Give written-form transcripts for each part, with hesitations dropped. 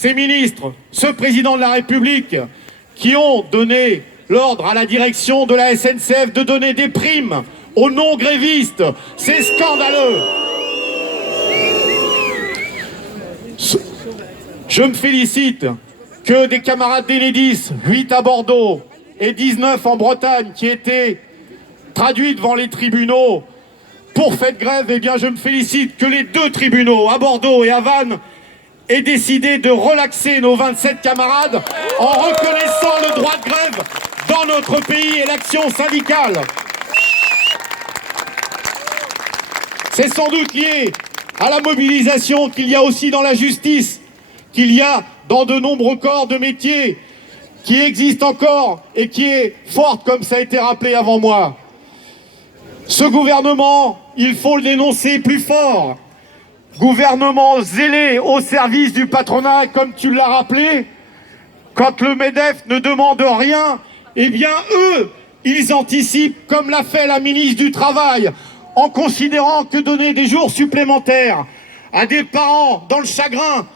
ces ministres, ce président de la République qui ont donné l'ordre à la direction de la SNCF de donner des primes aux non-grévistes. C'est scandaleux. Je me félicite que des camarades d'Enedis, 8 à Bordeaux et 19 en Bretagne, qui étaient traduits devant les tribunaux pour cette grève, eh bien je me félicite que les 2 tribunaux, à Bordeaux et à Vannes, aient décidé de relaxer nos 27 camarades en reconnaissant le droit de grève dans notre pays et l'action syndicale. C'est sans doute lié à la mobilisation qu'il y a aussi dans la justice, qu'il y a dans de nombreux corps de métiers, qui existent encore et qui est forte, comme ça a été rappelé avant moi. Ce gouvernement, il faut le dénoncer plus fort. Gouvernement zélé au service du patronat, comme tu l'as rappelé. Quand le MEDEF ne demande rien, eh bien eux, ils anticipent, comme l'a fait la ministre du Travail, en considérant que donner des jours supplémentaires à des parents dans le chagrin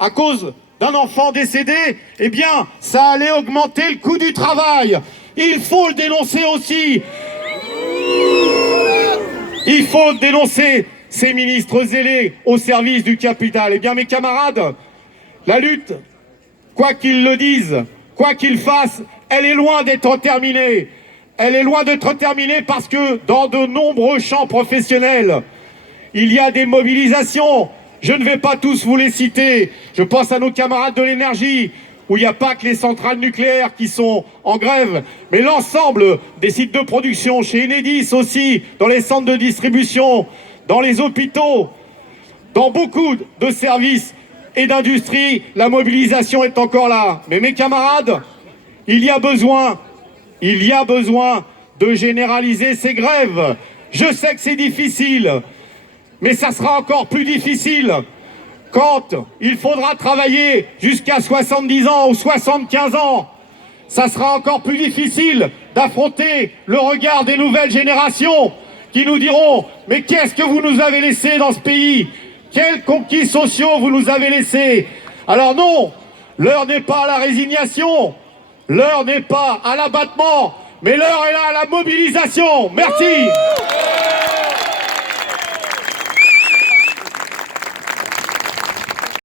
à cause d'un enfant décédé, eh bien, ça allait augmenter le coût du travail. Il faut le dénoncer aussi. Il faut dénoncer ces ministres zélés au service du capital. Eh bien, mes camarades, la lutte, quoi qu'ils le disent, quoi qu'ils fassent, elle est loin d'être terminée. Elle est loin d'être terminée parce que dans de nombreux champs professionnels, il y a des mobilisations. Je ne vais pas tous vous les citer. Je pense à nos camarades de l'énergie, où il n'y a pas que les centrales nucléaires qui sont en grève, mais l'ensemble des sites de production, chez Enedis aussi, dans les centres de distribution, dans les hôpitaux, dans beaucoup de services et d'industries, la mobilisation est encore là. Mais mes camarades, il y a besoin de généraliser ces grèves. Je sais que c'est difficile, mais ça sera encore plus difficile quand il faudra travailler jusqu'à 70 ans ou 75 ans. Ça sera encore plus difficile d'affronter le regard des nouvelles générations qui nous diront « Mais qu'est-ce que vous nous avez laissé dans ce pays? Quels conquis sociaux vous nous avez laissés ?» Alors non, l'heure n'est pas à la résignation, l'heure n'est pas à l'abattement, mais l'heure est là à la mobilisation. Merci.